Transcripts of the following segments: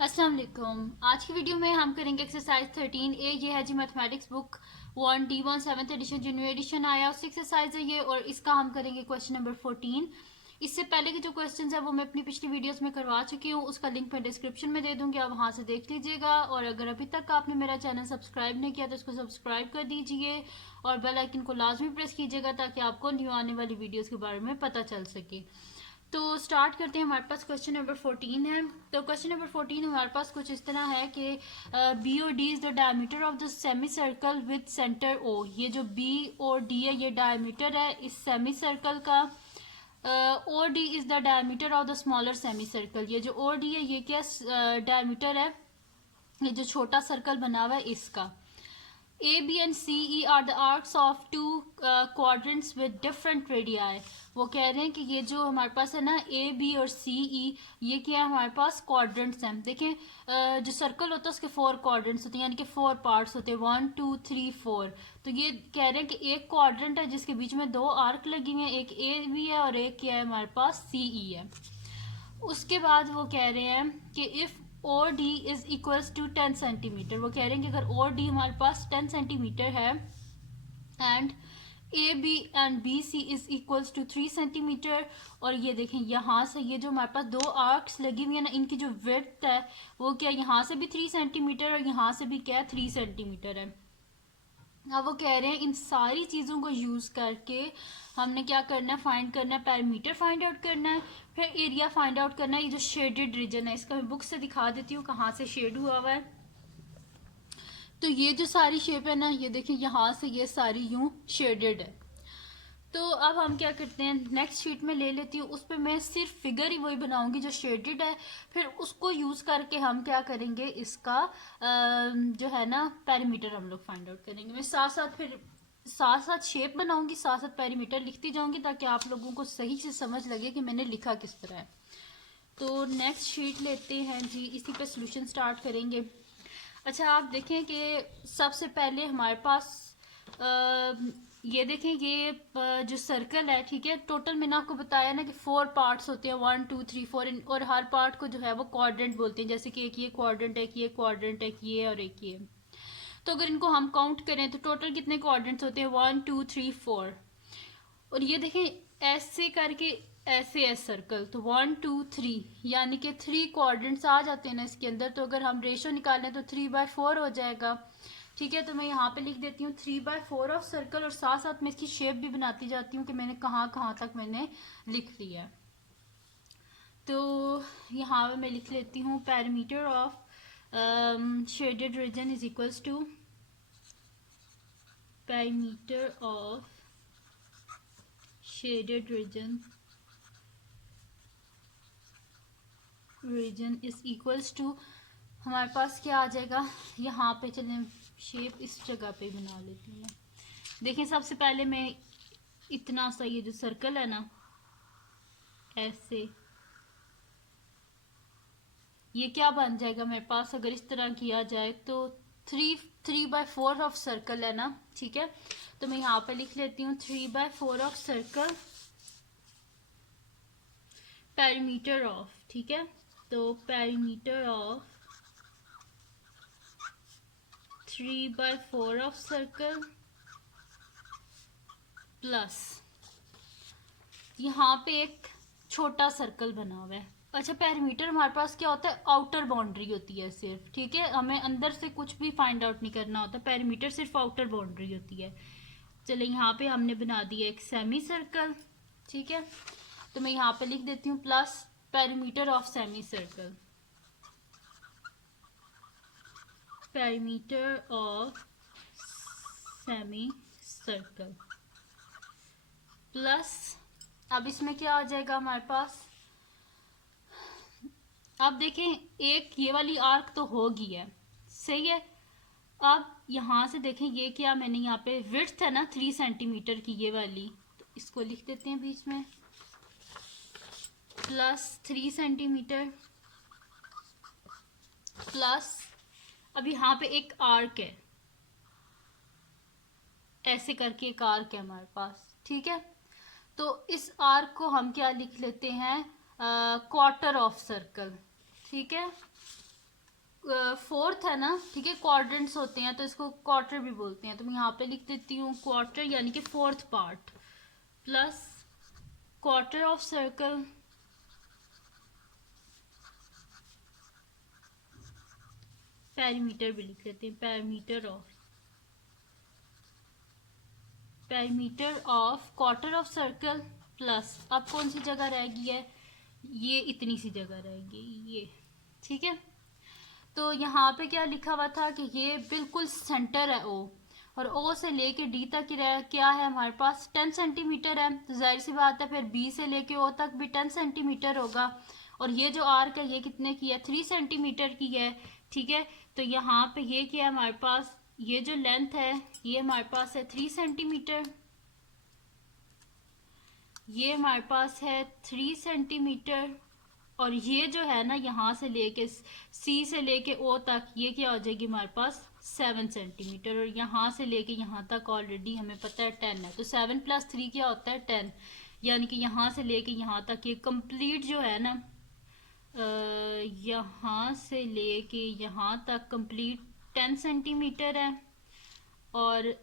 अस्सलाम वालेकुम। आज की वीडियो में हम करेंगे एक्सरसाइज 13A। ये है जी mathematics book 1D1 7th edition जो न्यू एडिशन आया उससे एक्सरसाइज है ये, और इसका हम करेंगे क्वेश्चन नंबर 14। इससे पहले के जो क्वेश्चंस है वो मैं अपनी पिछली वीडियोस में करवा चुकी हूँ, उसका लिंक मैं डिस्क्रिप्शन में दे दूंगी, आप वहां से देख लीजिएगा। और अगर अभी तक आपने मेरा चैनल सब्सक्राइब नहीं किया तो इसको सब्सक्राइब कर दीजिए और बेल आइकन को लाजमी प्रेस कीजिएगा ताकि आपको न्यू आने वाली वीडियोस के बारे में पता चल सके। तो स्टार्ट करते हैं। हमारे पास क्वेश्चन नंबर 14 है। तो क्वेश्चन नंबर 14 हमारे पास कुछ इस तरह है कि बी और D is the diameter of the semi circle with centre O. ये जो बी और डी है ये डायमीटर है इस सेमी सर्कल का। O D is the diameter of the smaller semi circle. ये जो ओ डी है ये क्या डायमीटर है, ये जो छोटा सर्कल बना हुआ है इसका। A, B and C, E are the arcs of two quadrants with different radii। वो कह रहे हैं कि ये जो हमारे पास है ना A, B और C, E, ये क्या है हमारे पास क्वाड्रेंट्स हैं। देखें जो सर्कल होता है उसके 4 क्वाड्रेंट्स होते हैं, यानी कि 4 पार्ट्स होते हैं, 1 2 3 4। तो ये कह रहे हैं कि एक क्वाड्रेंट है जिसके बीच में 2 आर्क लगी हुई हैं, एक A B है और एक क्या है हमारे पास C E है। उसके बाद वो कह रहे हैं कि if O D is equals to 10 centimetre. वो कह रहे हैं कि अगर ओ डी हमारे पास 10 सेंटीमीटर है and A B and B C is equals to 3 centimetre. और ये देखें यहाँ से ये जो हमारे पास 2 आर्क्स लगी हुई है ना, इनकी जो विड्थ है वो क्या यहाँ से भी 3 सेंटीमीटर और यहाँ से भी क्या 3 सेंटीमीटर है। अब वो कह रहे हैं इन सारी चीज़ों को यूज़ करके हमने क्या करना है, फाइंड करना है, पैरामीटर फाइंड आउट करना है, फिर एरिया फाइंड आउट करना है। ये जो शेडेड रीजन है इसका मैं बुक से दिखा देती हूँ कहाँ से शेड हुआ हुआ है। तो ये जो सारी शेप है ना, ये देखिए यहाँ से ये सारी यूं शेडेड है। तो अब हम क्या करते हैं, नेक्स्ट शीट में ले लेती हूँ, उस पर मैं सिर्फ फिगर ही वही बनाऊंगी जो शेडेड है। फिर उसको यूज करके हम क्या करेंगे, इसका जो है ना पैरामीटर हम लोग फाइंड आउट करेंगे। मैं साथ साथ फिर साथ साथ शेप बनाऊंगी, साथ साथ पैरामीटर लिखती जाऊंगी ताकि आप लोगों को सही से समझ लगे कि मैंने लिखा किस तरह है। तो नेक्स्ट शीट लेते हैं जी, इसी पे सोल्यूशन स्टार्ट करेंगे। अच्छा आप देखें कि सबसे पहले हमारे पास ये देखें ये जो सर्कल है, ठीक है, टोटल मैंने आपको बताया ना कि 4 पार्ट्स होते हैं, 1 2 3 4, और हर पार्ट को जो है वो क्वाड्रेंट बोलते हैं। जैसे कि एक ये क्वाड्रेंट है, एक ये क्वाड्रेंट है, एक ये और एक ये। तो अगर इनको हम काउंट करें तो टोटल कितने क्वाड्रेंट्स होते हैं, 1 2 3 4। और ये देखें ऐसे करके ऐसे है सर्कल, तो 1 2 3 यानी कि 3 क्वाड्रेंट्स आ जाते हैं ना इसके अंदर। तो अगर हम रेशो निकालें तो 3/4 हो जाएगा। ठीक है, तो मैं यहाँ पे लिख देती हूँ 3/4 ऑफ सर्कल, और साथ साथ मैं इसकी शेप भी बनाती जाती हूँ कि मैंने कहाँ कहाँ तक मैंने लिख लिया है। तो यहाँ पे मैं लिख लेती हूँ parameter of shaded region is equals to parameter of shaded region is equals to हमारे पास क्या आ जाएगा, यहाँ पे चलें शेप इस जगह पे बना लेती हूँ। देखिए सबसे पहले मैं इतना सा ये जो सर्कल है ना ऐसे, ये क्या बन जाएगा मेरे पास अगर इस तरह किया जाए तो 3/4 ऑफ सर्कल है ना। ठीक है, तो मैं यहाँ पे लिख लेती हूँ 3/4 ऑफ सर्कल पैरीमीटर ऑफ। ठीक है, तो perimeter of 3/4 of circle plus यहाँ पे एक छोटा सर्कल बना हुआ है। अच्छा पैरीमीटर हमारे पास क्या होता है, आउटर बाउंड्री होती है सिर्फ। ठीक है, हमें अंदर से कुछ भी फाइंड आउट नहीं करना होता, पैरीमीटर सिर्फ आउटर बाउंड्री होती है। चले यहाँ पे हमने बना दिया एक सेमी सर्कल। ठीक है, तो मैं यहाँ पे लिख देती हूँ plus perimeter of semi circle, perimeter of semi circle plus, अब इसमें क्या आ जाएगा हमारे पास, अब देखें एक ये वाली आर्क तो होगी है, सही है। अब यहाँ से देखें ये क्या मैंने यहाँ पे विड्थ है ना 3 सेंटीमीटर की ये वाली, तो इसको लिख देते हैं बीच में प्लस 3 सेंटीमीटर प्लस, अब यहाँ पे एक आर्क है, ऐसे करके एक आर्क है हमारे पास। ठीक है, तो इस आर्क को हम क्या लिख लेते हैं, क्वार्टर ऑफ सर्कल। ठीक है, फोर्थ है ना, ठीक है, क्वाड्रेंट्स होते हैं तो इसको क्वार्टर भी बोलते हैं, तो मैं यहाँ पे लिख देती हूँ क्वार्टर यानी कि fourth part, plus quarter of circle perimeter भी लिख लेते हैं, perimeter of quarter of circle plus, अब कौन सी जगह रहेगी है, ये इतनी सी जगह रहेगी ये, ठीक है। तो यहाँ पे क्या लिखा हुआ था कि ये बिल्कुल सेंटर है ओ, और ओ से लेके डी तक क्या है हमारे पास 10 सेंटीमीटर है, तो जाहिर सी बात है फिर बी से लेके ओ तक भी 10 सेंटीमीटर होगा, और ये जो आर्क है ये कितने की है, 3 सेंटीमीटर की है, ठीक है। तो यहाँ पे ये क्या है हमारे पास, ये जो लेंथ है ये हमारे पास है 3 सेंटीमीटर, ये हमारे पास है 3 सेंटीमीटर, और ये जो है ना यहाँ से लेके सी से लेके ओ तक ये क्या हो जाएगी हमारे पास 7 सेंटीमीटर, और यहाँ से लेके यहाँ तक ऑलरेडी हमें पता है 10 है, तो 7 + 3 क्या होता है 10, यानी कि यहाँ से लेके यहाँ तक ये कंप्लीट जो है ना, यहाँ से लेके यहाँ तक कंप्लीट 10 सेंटीमीटर है, और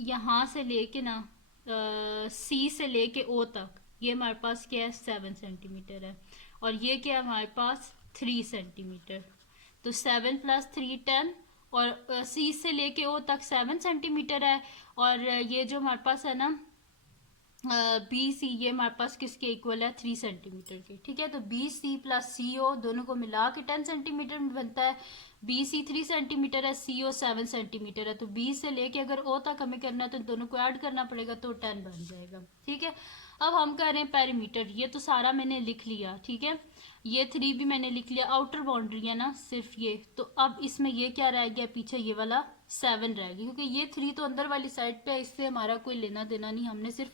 यहाँ से लेके ना सी से लेके ओ तक ये हमारे पास क्या है 7 सेंटीमीटर है, और ये क्या है हमारे पास 3 सेंटीमीटर, तो 7 + 3 10, और सी से लेके ओ तक 7 सेंटीमीटर है, और ये जो हमारे पास है ना बी सी ये हमारे पास किसके इक्वल है 3 सेंटीमीटर के, ठीक है। तो बी सी प्लस सी ओ दोनों को मिला के 10 सेंटीमीटर में बनता है, बी सी 3 सेंटीमीटर है, सी ओ 7 सेंटीमीटर है, तो बी से लेके अगर ओ तक हमें करना है तो दोनों को ऐड करना पड़ेगा, तो 10 बन जाएगा, ठीक है। अब हम कर रहे हैं पेरीमीटर, ये तो सारा मैंने लिख लिया, ठीक है, ये 3 भी मैंने लिख लिया, आउटर बाउंड्री है ना सिर्फ ये, तो अब इसमें ये क्या रह गया पीछे, ये वाला 7 रह गया, क्योंकि ये 3 तो अंदर वाली साइड पे है, इससे हमारा कोई लेना देना नहीं, हमने सिर्फ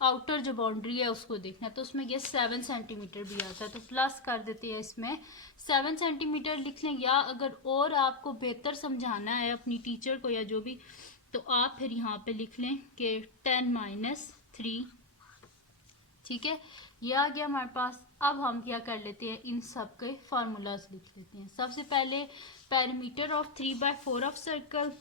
आउटर जो बाउंड्री है उसको देखना है, तो उसमें ये 7 सेंटीमीटर भी आता है, तो प्लस कर देते हैं इसमें 7 सेंटीमीटर लिख लें, या अगर और आपको बेहतर समझाना है अपनी टीचर को या जो भी, तो आप फिर यहाँ पे लिख लें कि 10 - 3, ठीक है, ये आ गया हमारे पास। अब हम क्या कर लेते हैं, इन सब के फार्मूलाज लिख लेते हैं। सबसे पहले पेरीमीटर ऑफ 3/4 ऑफ सर्कल,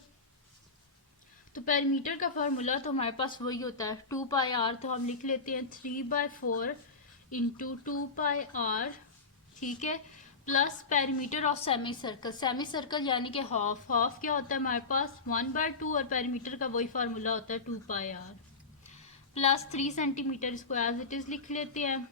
तो पेरीमीटर का फार्मूला तो हमारे पास वही होता है 2πr, तो हम लिख लेते हैं 3/4 × 2πr, ठीक है, plus perimeter of semi circle, semi circle यानी कि हाफ, हाफ क्या होता है हमारे पास 1/2, और पेरीमीटर का वही फार्मूला होता है 2πr, प्लस 3 सेंटीमीटर, इसको एज इट इज लिख लेते हैं।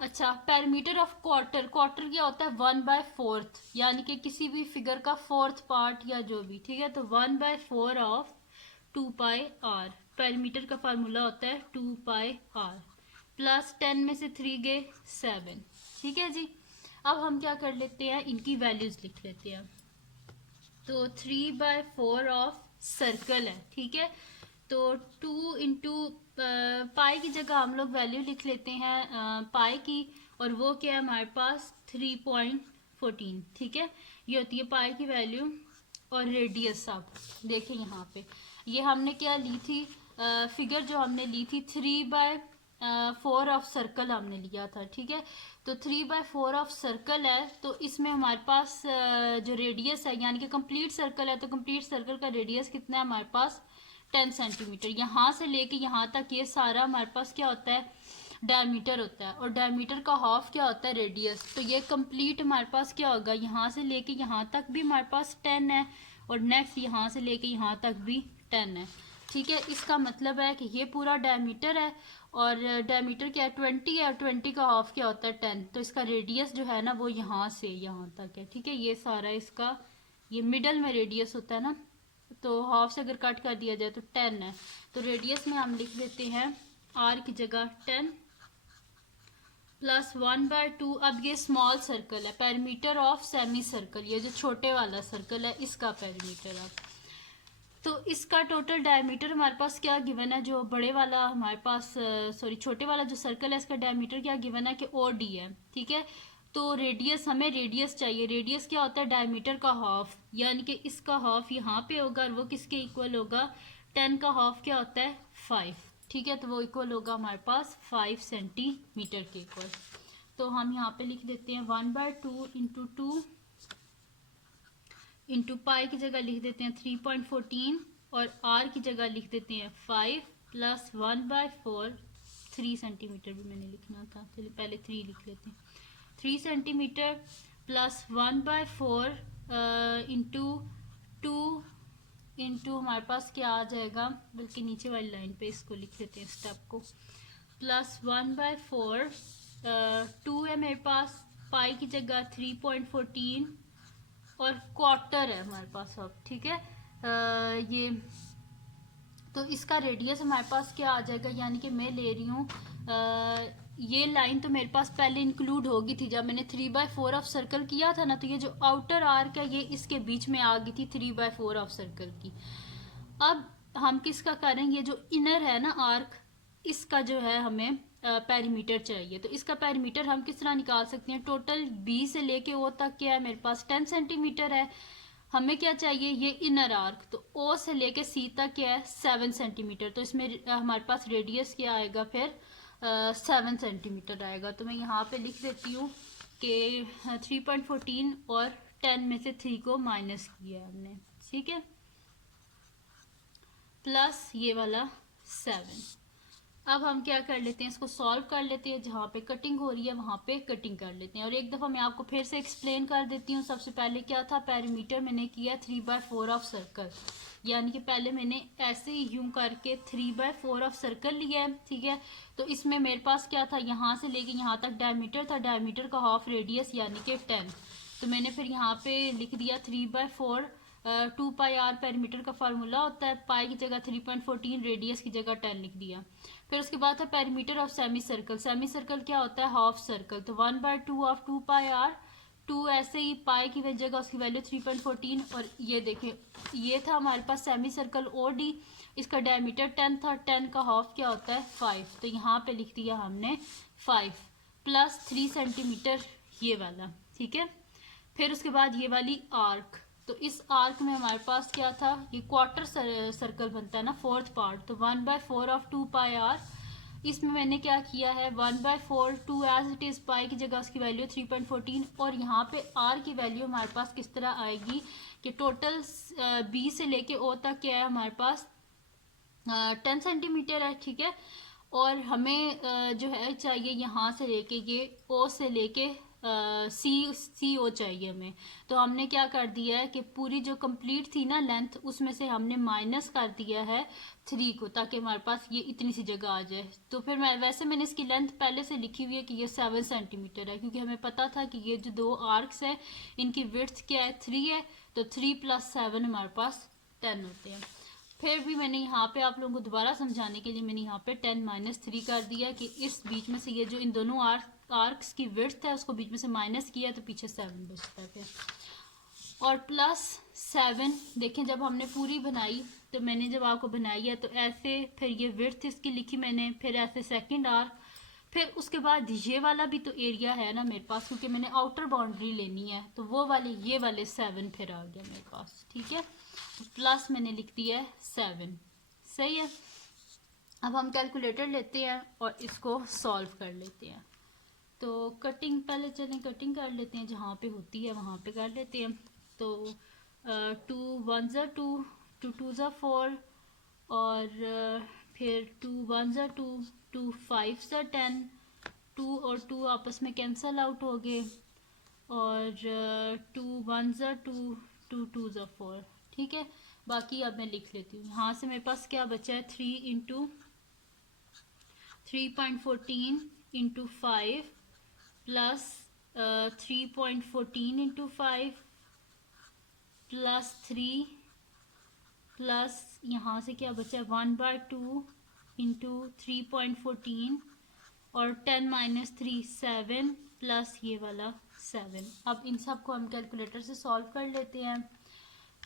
अच्छा, पेरीमीटर ऑफ क्वार्टर, क्वार्टर क्या होता है 1/4, यानी कि किसी भी फिगर का फोर्थ पार्ट या जो भी, ठीक है, तो 1/4 ऑफ 2πr, पेरीमीटर का फार्मूला होता है 2πr, प्लस 10 में से 3 गए 7, ठीक है जी। अब हम क्या कर लेते हैं, इनकी वैल्यूज लिख लेते हैं, तो 3/4 ऑफ सर्कल है, ठीक है, तो 2 × पाई की जगह हम लोग वैल्यू लिख लेते हैं पाई की, और वो क्या है हमारे पास 3.14, ठीक है, ये होती है पाई की वैल्यू। और रेडियस आप देखें यहाँ पे, ये हमने क्या ली थी, फिगर जो हमने ली थी 3/4 ऑफ सर्कल हमने लिया था, ठीक है, तो 3/4 ऑफ सर्कल है, तो इसमें हमारे पास जो रेडियस है यानी कि कंप्लीट सर्कल है, तो कंप्लीट सर्कल का रेडियस कितना है हमारे पास 10 सेंटीमीटर, यहाँ से लेके यहाँ तक ये सारा हमारे पास क्या होता है डायमीटर होता है, और डायमीटर का हाफ क्या होता है रेडियस, तो ये कंप्लीट हमारे पास क्या होगा, यहाँ से लेके यहाँ तक भी हमारे पास 10 है, और नेक्स्ट यहाँ से लेके यहाँ तक भी 10 है, ठीक है। इसका मतलब है कि ये पूरा डायमीटर है, और डायमीटर क्या है 20 है, और 20 का हाफ क्या होता है 10, तो इसका रेडियस जो है ना वो यहाँ से यहाँ तक है, ठीक है, ये सारा इसका ये मिडल में रेडियस होता है ना, तो हाफ से अगर कट कर दिया जाए तो 10 है, तो रेडियस में हम लिख देते हैं r की जगह 10 प्लस 1/2। अब ये स्मॉल सर्कल है, पेरीमीटर ऑफ सेमी सर्कल, ये जो छोटे वाला सर्कल है इसका पेरीमीटर अब, तो इसका टोटल डायमीटर हमारे पास क्या गिवन है, जो बड़े वाला हमारे पास सॉरी छोटे वाला जो सर्कल है इसका डायमीटर क्या गिवन है कि OD है, ठीक है, तो रेडियस हमें रेडियस चाहिए, रेडियस क्या होता है डायमीटर का हाफ, यानी कि इसका हाफ यहाँ पे होगा, और वो किसके इक्वल होगा 10 का हाफ क्या होता है 5, ठीक है, तो वो इक्वल होगा हमारे पास 5 सेंटीमीटर के इक्वल। तो हम यहाँ पे लिख देते हैं 1/2 × 2 इंटू पाई की जगह लिख देते हैं 3.14 और आर की जगह लिख देते हैं 5 प्लस 1/4। 3 सेंटीमीटर भी मैंने लिखना था, चलिए पहले 3 लिख लेते हैं। 3 सेंटीमीटर प्लस 1/4 इंटू 2 इंटू हमारे पास क्या आ जाएगा, बल्कि नीचे वाली लाइन पे इसको लिख देते हैं स्टेप को, प्लस 1/4 2 है मेरे पास, पाई की जगह 3.14 और क्वार्टर है हमारे पास अब, ठीक है। ये तो इसका रेडियस हमारे पास क्या आ जाएगा, यानी कि मैं ले रही हूँ ये लाइन तो मेरे पास पहले इंक्लूड होगी थी जब मैंने 3/4 ऑफ सर्कल किया था ना, तो ये जो आउटर आर्क है ये इसके बीच में आ गई थी 3/4 ऑफ सर्कल की। अब हम किसका करेंगे, जो इनर है ना आर्क, इसका जो है हमें पेरीमीटर चाहिए। तो इसका पेरीमीटर हम किस तरह निकाल सकते हैं, टोटल बी से लेके ओ तक क्या है मेरे पास 10 सेंटीमीटर है, हमें क्या चाहिए ये इनर आर्क, तो ओ से लेके सी तक क्या है 7 सेंटीमीटर। तो इसमें हमारे पास रेडियस क्या आएगा फिर 7 सेंटीमीटर आएगा। तो मैं यहाँ पे लिख देती हूँ कि 3.14 और 10 में से 3 को माइनस किया हमने, ठीक है, प्लस ये वाला 7। अब हम क्या कर लेते हैं, इसको सॉल्व कर लेते हैं, जहाँ पे कटिंग हो रही है वहाँ पे कटिंग कर लेते हैं। और एक दफ़ा मैं आपको फिर से एक्सप्लेन कर देती हूँ। सबसे पहले क्या था, पेरीमीटर मैंने किया 3/4 ऑफ सर्कल, यानी कि पहले मैंने ऐसे ही यूं करके 3/4 ऑफ सर्कल लिया है, ठीक है। तो इसमें मेरे पास क्या था, यहाँ से लेके यहाँ तक डायमीटर था, डायमीटर का हाफ रेडियस यानी कि 10। तो मैंने फिर यहाँ पे लिख दिया 3/4 2 पाई आर पेरीमीटर का फार्मूला होता है, पाई की जगह 3.14, रेडियस की जगह 10 लिख दिया। फिर उसके बाद था perimeter of semi circle, semi circle क्या होता है हाफ सर्कल, तो 1/2 ऑफ 2 पाई आर, 2 ऐसे ही पाई की जगह उसकी वैल्यू 3.14। और ये देखें ये था हमारे पास सेमी सर्कल ओ डी, इसका डायमीटर 10 था, 10 का हाफ क्या होता है 5, तो यहाँ पे लिख दिया हमने 5 प्लस 3 सेंटीमीटर ये वाला, ठीक है। फिर उसके बाद ये वाली आर्क, तो इस आर्क में हमारे पास क्या था, ये क्वार्टर सर्कल बनता है ना, फोर्थ पार्ट, तो 1/4 ऑफ 2 पाई आर, इसमें मैंने क्या किया है 1/4 2 एज इट इज, पाई की जगह उसकी वैल्यू 3.14। और यहाँ पे आर की वैल्यू हमारे पास किस तरह आएगी कि टोटल बी से लेके ओ तक क्या है हमारे पास 10 सेंटीमीटर है, ठीक है। और हमें जो है चाहिए यहाँ से लेके ये ओ से लेके सी ओ चाहिए हमें। तो हमने क्या कर दिया है कि पूरी जो कंप्लीट थी ना लेंथ, उसमें से हमने माइनस कर दिया है 3 को, ताकि हमारे पास ये इतनी सी जगह आ जाए। तो फिर वैसे मैंने इसकी लेंथ पहले से लिखी हुई है कि ये 7 सेंटीमीटर है, क्योंकि हमें पता था कि ये जो 2 आर्क्स है इनकी विड्थ क्या है 3 है, तो 3 + 7 हमारे पास 10 होते हैं। फिर भी मैंने यहाँ पे आप लोगों को दोबारा समझाने के लिए मैंने यहाँ पे 10 - 3 कर दिया कि इस बीच में से ये जो इन दोनों आर्क्स की विड्थ है उसको बीच में से माइनस किया, तो पीछे 7 बचता है फिर। और प्लस 7 देखें जब हमने पूरी बनाई, तो मैंने जब आपको बनाई है तो ऐसे फिर ये विड्थ इसकी लिखी मैंने, फिर ऐसे सेकंड आर्क, फिर उसके बाद ये वाला भी तो एरिया है ना मेरे पास, क्योंकि मैंने आउटर बाउंड्री लेनी है, तो वो वाले ये वाले 7 फिर आ गया मेरे पास, ठीक है। तो प्लस मैंने लिख दिया है 7, सही है। अब हम कैलकुलेटर लेते हैं और इसको सॉल्व कर लेते हैं। तो कटिंग पहले चलें कटिंग कर लेते हैं, जहाँ पे होती है वहाँ पे कर लेते हैं। तो 2 1 ज़ा 2, 2 2 ज़ा 4, और फिर 2 1 ज़ा 2, 2 5 ज़ा 10, 2 और 2 आपस में कैंसल आउट हो गए, और 2 1 ज़ा 2, 2 2 ज़ा 4, ठीक है। बाकी अब मैं लिख लेती हूँ, यहाँ से मेरे पास क्या बचा है 3 into 3.14 into 5 plus 3.14 into 5 plus 3 plus यहाँ से क्या बचा है 1/2 इंटू 3.14 और 10 - 3 7 प्लस ये वाला 7। अब इन सब को हम कैलकुलेटर से सॉल्व कर लेते हैं।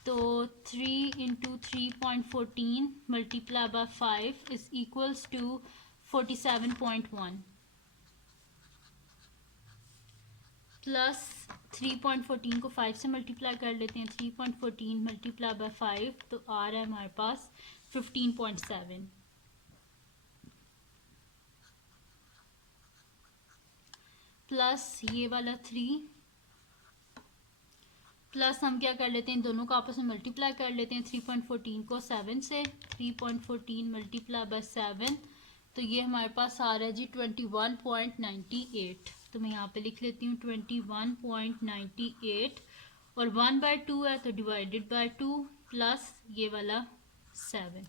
तो 3 into 3.14 multiply by 5 is equals to 47.1 plus 3.14 को 5 से मल्टीप्लाई कर लेते हैं, 3.14 मल्टीप्लाई बाय 5 तो आ रहा है हमारे पास 15.7 प्लस ये वाला 3 प्लस हम क्या कर लेते हैं, इन दोनों को आपस में मल्टीप्लाई कर लेते हैं, 3.14 को 7 से, 3.14 मल्टीप्लाई बाय 7, तो ये हमारे पास आ रहा है जी 21.98। तो मैं यहाँ पे लिख लेती हूँ 21.98, और 1/2 है तो डिवाइडेड बाय 2 प्लस ये वाला 7।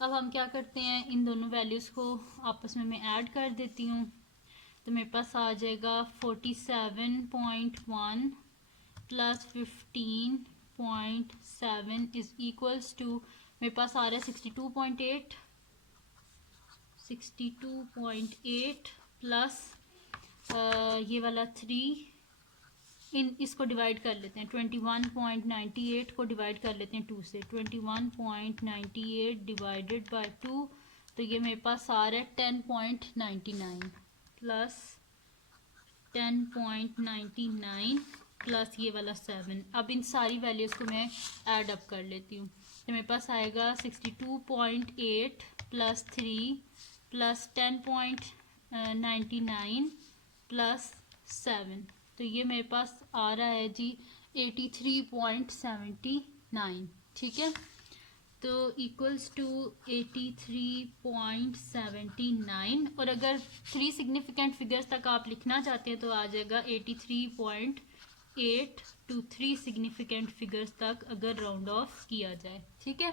अब हम क्या करते हैं, इन दोनों वैल्यूज़ को आपस में मैं ऐड कर देती हूँ, तो मेरे पास आ जाएगा 47.1 प्लस 15.7 इज इक्वल्स टू, मेरे पास आ रहा है 62.8 प्लस ये वाला 3, इसको डिवाइड कर लेते हैं, 21.98 को डिवाइड कर लेते हैं 2 से, 21.98 डिवाइडेड बाय 2, तो ये मेरे पास आ रहा है 10.99 प्लस 10.99 प्लस ये वाला 7। अब इन सारी वैल्यूज़ को मैं ऐड अप कर लेती हूँ, तो मेरे पास आएगा 62.8 प्लस 3 प्लस 10.99 प्लस 7, तो ये मेरे पास आ रहा है जी 83.79। ठीक है, तो इक्वल्स टू 83.79, और अगर 3 सिग्निफिकेंट फिगर्स तक आप लिखना चाहते हैं तो आ जाएगा 83.8 टू 3 सिग्निफिकेंट फिगर्स तक अगर राउंड ऑफ किया जाए। ठीक है,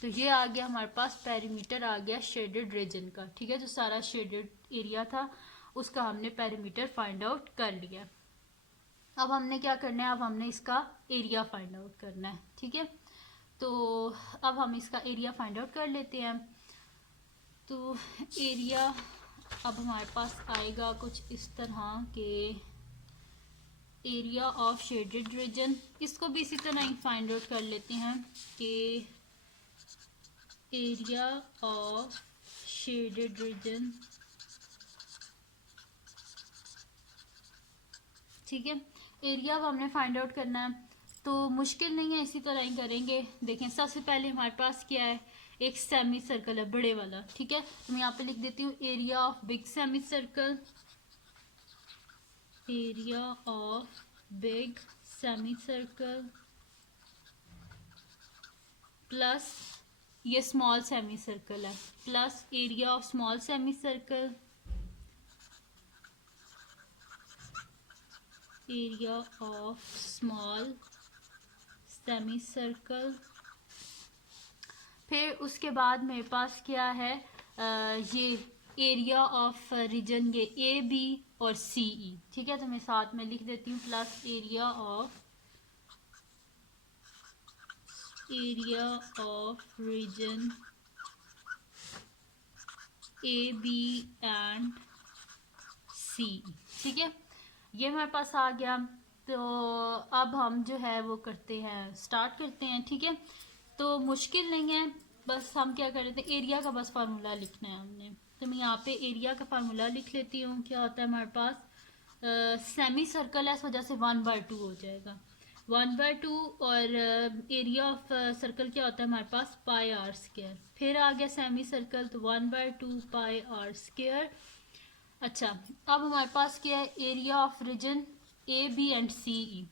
तो ये आ गया हमारे पास पेरीमीटर आ गया शेडेड रीजन का। ठीक है, जो सारा शेडेड एरिया था उसका हमने पेरीमीटर फाइंड आउट कर लिया। अब हमने क्या करना है, अब हमने इसका एरिया फाइंड आउट करना है। ठीक है, तो अब हम इसका एरिया फाइंड आउट कर लेते हैं। तो एरिया अब हमारे पास आएगा कुछ इस तरह के, एरिया ऑफ शेडेड रीजन, इसको भी इसी तरह ही फाइंड आउट कर लेते हैं कि एरिया ऑफ शेडेड रीजन। ठीक है, एरिया अब हमने फाइंड आउट करना है, तो मुश्किल नहीं है, इसी तरह ही करेंगे। देखें, सबसे पहले हमारे पास क्या है, एक सेमी सर्कल है बड़े वाला। ठीक है, तो मैं यहाँ पे लिख देती हूँ area of big semi circle, area of big semi circle plus ये स्मॉल सेमी सर्कल है, plus area of small semi circle, area of small semi circle. फिर उसके बाद मेरे पास क्या है, ये एरिया ऑफ रीजन, ये ए बी और सी ई। ठीक है, तो मैं साथ में लिख देती हूँ plus area of region A B and C. ठीक है, ये हमारे पास आ गया। तो अब हम जो है वो करते हैं, स्टार्ट करते हैं। ठीक है, तो मुश्किल नहीं है, बस हम क्या कर रहे थे, एरिया का बस फार्मूला लिखना है हमने। तो मैं यहाँ पे एरिया का फार्मूला लिख लेती हूँ। क्या होता है हमारे पास, सेमी सर्कल है, इस वजह से 1/2 हो जाएगा, 1/2, और एरिया ऑफ सर्कल क्या होता है हमारे पास, पाई आर स्क्वायर। फिर आ गया सेमी सर्कल, तो 1/2 पाई आर स्क्वायर। अच्छा, अब हमारे पास क्या है, area of region A B and C E.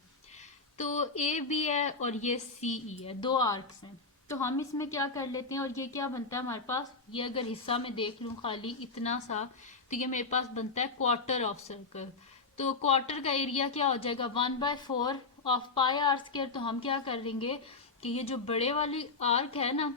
तो ए बी है और ये सी ई है, दो आर्क्स हैं। तो हम इसमें क्या कर लेते हैं, और ये क्या बनता है हमारे पास, ये अगर हिस्सा में देख लूँ खाली इतना सा, तो ये मेरे पास बनता है क्वार्टर ऑफ सर्कल। तो क्वार्टर का एरिया क्या हो जाएगा, 1/4 ऑफ पाई आर स्क्वायर। तो हम क्या करेंगे कि ये जो बड़े वाली आर्क है ना,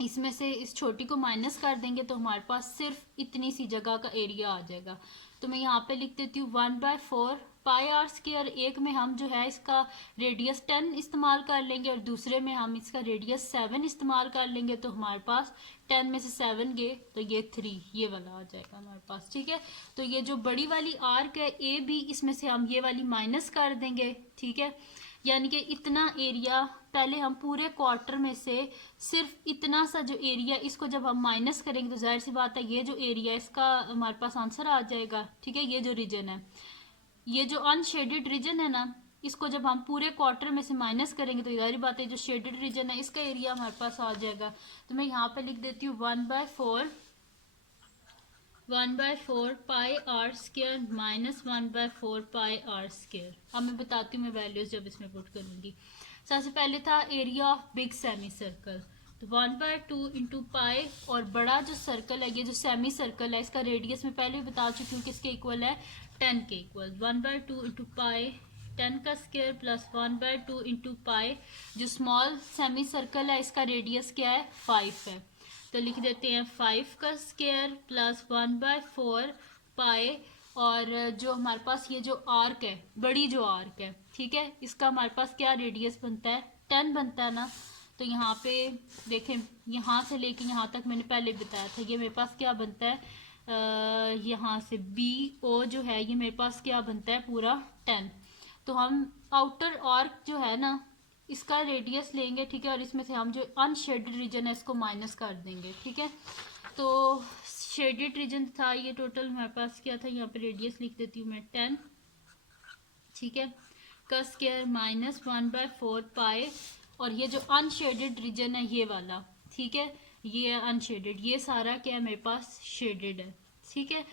इसमें से इस छोटी को माइनस कर देंगे, तो हमारे पास सिर्फ इतनी सी जगह का एरिया आ जाएगा। तो मैं यहाँ पे लिख देती हूँ 1/4 पाई आर स्क्वायर। एक में हम जो है इसका रेडियस 10 इस्तेमाल कर लेंगे, और दूसरे में हम इसका रेडियस 7 इस्तेमाल कर लेंगे। तो हमारे पास 10 में से 7 गए तो ये 3, ये वाला आ जाएगा हमारे पास। ठीक है, तो ये जो बड़ी वाली आर्क है ए बी, इसमें से हम ये वाली माइनस कर देंगे। ठीक है, यानी कि इतना एरिया, पहले हम पूरे क्वार्टर में से सिर्फ इतना सा जो एरिया, इसको जब हम माइनस करेंगे तो जाहिर सी बात है ये जो एरिया इसका हमारे पास आंसर आ जाएगा। ठीक है, ये जो रीजन है, ये जो अनशेडेड रीजन है ना, इसको जब हम पूरे क्वार्टर में से माइनस करेंगे तो जाहिर बात है जो शेडेड रीजन है इसका एरिया हमारे पास आ जाएगा। तो मैं यहाँ पे लिख देती हूँ 1/4 1/4 pi r square minus 1/4 pi r square. अब मैं बताती हूँ मैं वैल्यूज जब इसमें पुट करूँगी। सबसे पहले था area of big semi circle, तो 1/2 इंटू पाई, और बड़ा जो सर्कल है ये जो सेमी सर्कल है इसका रेडियस मैं पहले भी बता चुकी हूँ किसके इक्वल है, 10 के इक्वल। 1/2 इंटू पाई 10 का स्क्वायर प्लस 1/2 इंटू पाई, जो स्मॉल सेमी सर्कल है इसका रेडियस क्या है, 5 है, तो लिख देते हैं 5 का स्क्वायर प्लस 1/4 पाई, और जो हमारे पास ये जो आर्क है, बड़ी जो आर्क है, ठीक है, इसका हमारे पास क्या रेडियस बनता है, 10 बनता है ना। तो यहाँ पे देखें, यहाँ से लेके यहाँ तक मैंने पहले बताया था, ये मेरे पास क्या बनता है, यहाँ से बी ओ जो है ये मेरे पास क्या बनता है, पूरा 10। तो हम आउटर आर्क जो है ना इसका रेडियस लेंगे, ठीक है, और इसमें से हम जो अनशेडेड रीजन है इसको माइनस कर देंगे, ठीक है। तो शेडेड रीजन था ये टोटल हमारे पास क्या था, यहाँ पे रेडियस लिख देती हूँ मैं 10, ठीक है, का स्क्वायर माइनस 1/4 पाई, और ये जो अनशेडेड रीजन है ये वाला, ठीक है, ये अनशेडेड, ये सारा क्या है मेरे पास शेडेड है, ठीक है,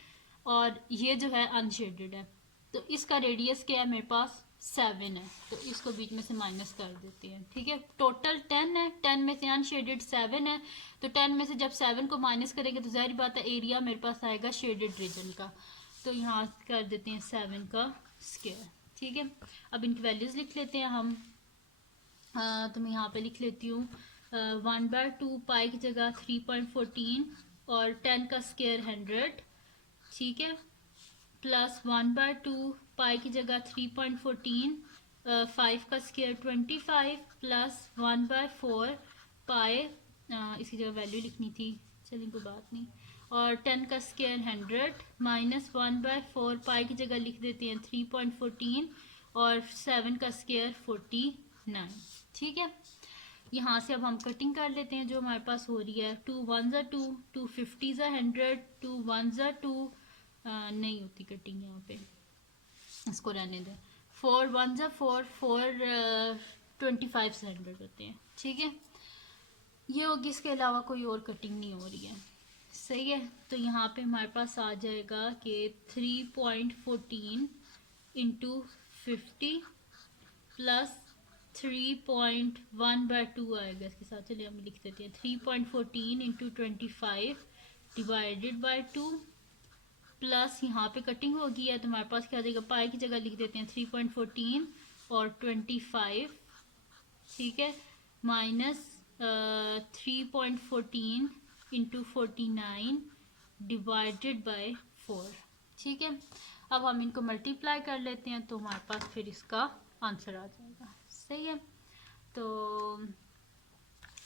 और ये जो है अनशेडेड है, तो इसका रेडियस क्या है मेरे पास 7 है, तो इसको बीच में से माइनस कर देते हैं, ठीक है। टोटल 10 है, 10 में से अनशेडेड 7 है, तो 10 में से जब 7 को माइनस करेंगे तो जाहिर बात है एरिया मेरे पास आएगा शेडेड रीजन का, तो यहाँ कर देते हैं 7 का स्क्वायर, ठीक है। अब इनकी वैल्यूज लिख लेते हैं हम, तो मैं यहाँ पे लिख लेती हूँ 1/2 पाई की जगह 3.14 और 10 का स्क्वायर 100, ठीक है, प्लस 1/2 पाई की जगह 3.14, 5 का स्क्वायर 25, प्लस 1/4 पाई, इसकी जगह वैल्यू लिखनी थी, चलिए कोई बात नहीं, और 10 का स्क्वायर 100 माइनस 1/4 पाई की जगह लिख देते हैं 3.14 और 7 का स्क्वायर 49, ठीक है। यहाँ से अब हम कटिंग कर लेते हैं जो हमारे पास हो रही है, 2 1 ज़ा 2, 2 50 ज़ा 100, 2 1 ज़ा 2, नहीं होती कटिंग यहाँ पे, इसको रहने दें, 4 1 ज़ा 4, 4 25 से 100 होते हैं, ठीक है, ये होगी, इसके अलावा कोई और कटिंग नहीं हो रही है, सही है। तो यहाँ पे हमारे पास आ जाएगा कि 3.14 इंटू 50 प्लस 3.1/2 आएगा इसके साथ, चलिए हम लिख देते हैं 3.14 इंटू 25 डिवाइडेड बाई 2, प्लस यहाँ पे कटिंग हो गई है तो हमारे पास क्या आ जाएगा, पाई की जगह लिख देते हैं 3.14 और 25, ठीक है, माइनस 3.14 इंटू 49 डिवाइडेड बाय 4, ठीक है। अब हम इनको मल्टीप्लाई कर लेते हैं तो हमारे पास फिर इसका आंसर आ जाएगा, सही है। तो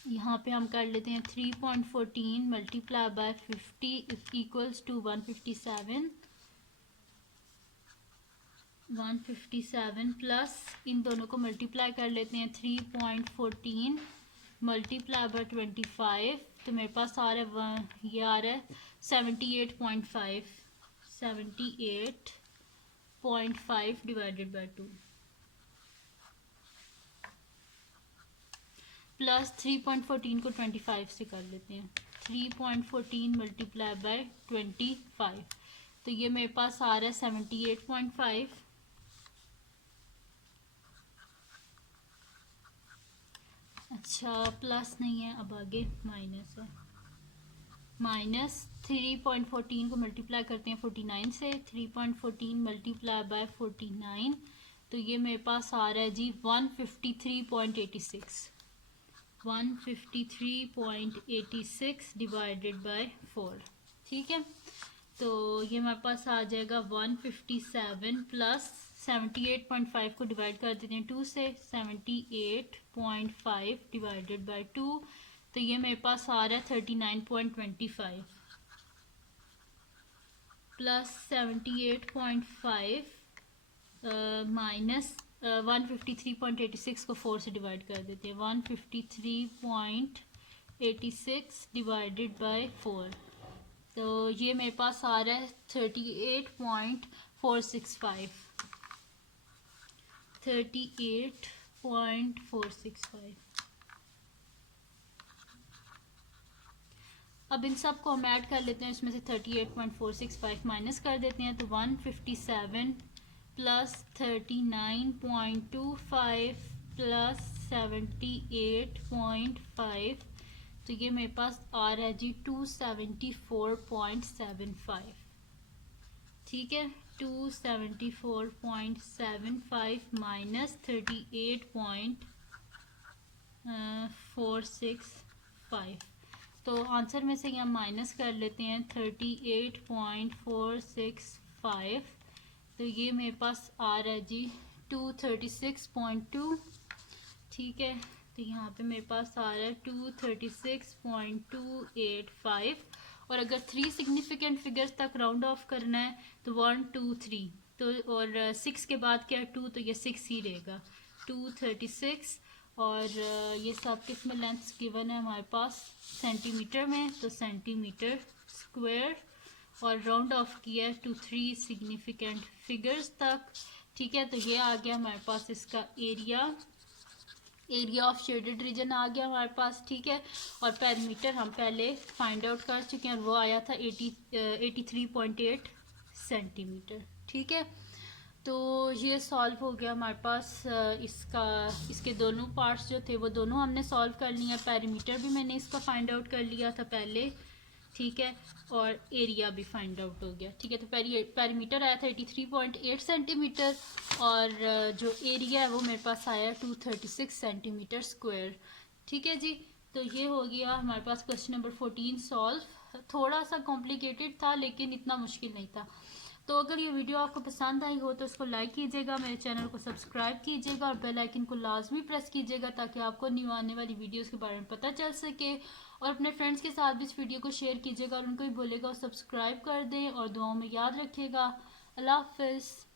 यहाँ पे हम कर लेते हैं 3.14 multiply by 50 equals to 157, 157 plus इन दोनों को मल्टीप्लाई कर लेते हैं 3.14 मल्टीप्लाई बाय 25, तो मेरे पास आ रहा है ये आ रहा है 78.5, 78.5 डिवाइडेड बाय 2 प्लस 3.14 को 25 से कर लेते हैं, 3.14 मल्टीप्लाई बाय 25, तो ये मेरे पास आ रहा है 78.5, अच्छा प्लस नहीं है, अब आगे माइनस है, माइनस 3.14 को मल्टीप्लाई करते हैं 49 से, 3.14 मल्टीप्लाई बाय 49, तो ये मेरे पास आ रहा है जी 153.86, 153.86 डिवाइडेड बाय 4, ठीक है। तो ये हमारे पास आ जाएगा 157 प्लस 78.5 को डिवाइड कर देते हैं 2 से, 78.5 डिवाइडेड बाय 2, तो ये मेरे पास आ रहा है 39.25 प्लस 78.5 माइनस 153.86 को 4 से डिवाइड कर देते हैं, 153.86 डिवाइडेड बाय 4, तो ये मेरे पास आ रहा है 38.465, 38.465। अब इन सब को हम ऐड कर लेते हैं, इसमें से 38.465 माइनस कर देते हैं, तो 157 प्लस 39.25 प्लस 78.5, तो ये मेरे पास आ रहा है जी 274.75। ठीक है, 274.75 माइनस 38.465, तो आंसर में से हम माइनस कर लेते हैं 38.465, तो ये मेरे पास आ रहा है जी 236.2। ठीक है, तो यहाँ पे मेरे पास आ रहा है 236.285, और अगर 3 सिग्निफिकेंट फिगर्स तक राउंड ऑफ करना है तो 1 2 3, तो और 6 के बाद क्या 2, तो ये 6 ही रहेगा, 236। और ये सब किस में लेंथ गिवन है हमारे पास सेंटीमीटर में, तो सेंटीमीटर स्क्वायर, और राउंड ऑफ किया है टू 3 सिग्निफिकेंट फिगर्स तक। ठीक है, तो ये आ गया हमारे पास इसका एरिया ऑफ शेडेड रीजन आ गया हमारे पास। ठीक है, और पैरामीटर हम पहले फाइंड आउट कर चुके हैं, वो आया था 83.8 सेंटीमीटर। ठीक है, तो ये सॉल्व हो गया हमारे पास इसके दोनों पार्ट्स जो थे वो दोनों हमने सॉल्व कर लिया। पैरामीटर भी मैंने इसका फाइंड आउट कर लिया था पहले। ठीक है, और एरिया भी फाइंड आउट हो गया। ठीक है, तो पैरामीटर आया था 83.8 सेंटीमीटर, और जो एरिया है वो मेरे पास आया 236 सेंटीमीटर स्क्वायर। ठीक है जी, तो ये हो गया हमारे पास क्वेश्चन नंबर 14 सॉल्व। थोड़ा सा कॉम्प्लिकेटेड था लेकिन इतना मुश्किल नहीं था। तो अगर ये वीडियो आपको पसंद आई हो तो इसको लाइक कीजिएगा, मेरे चैनल को सब्सक्राइब कीजिएगा और बेल आइकन को लाजमी प्रेस कीजिएगा ताकि आपको न्यू आने वाली वीडियोस के बारे में पता चल सके। और अपने फ्रेंड्स के साथ भी इस वीडियो को शेयर कीजिएगा और उनको भी बोलेगा सब्सक्राइब कर दें, और दुआओं में याद रखिएगा। अल्लाह हाफिज़।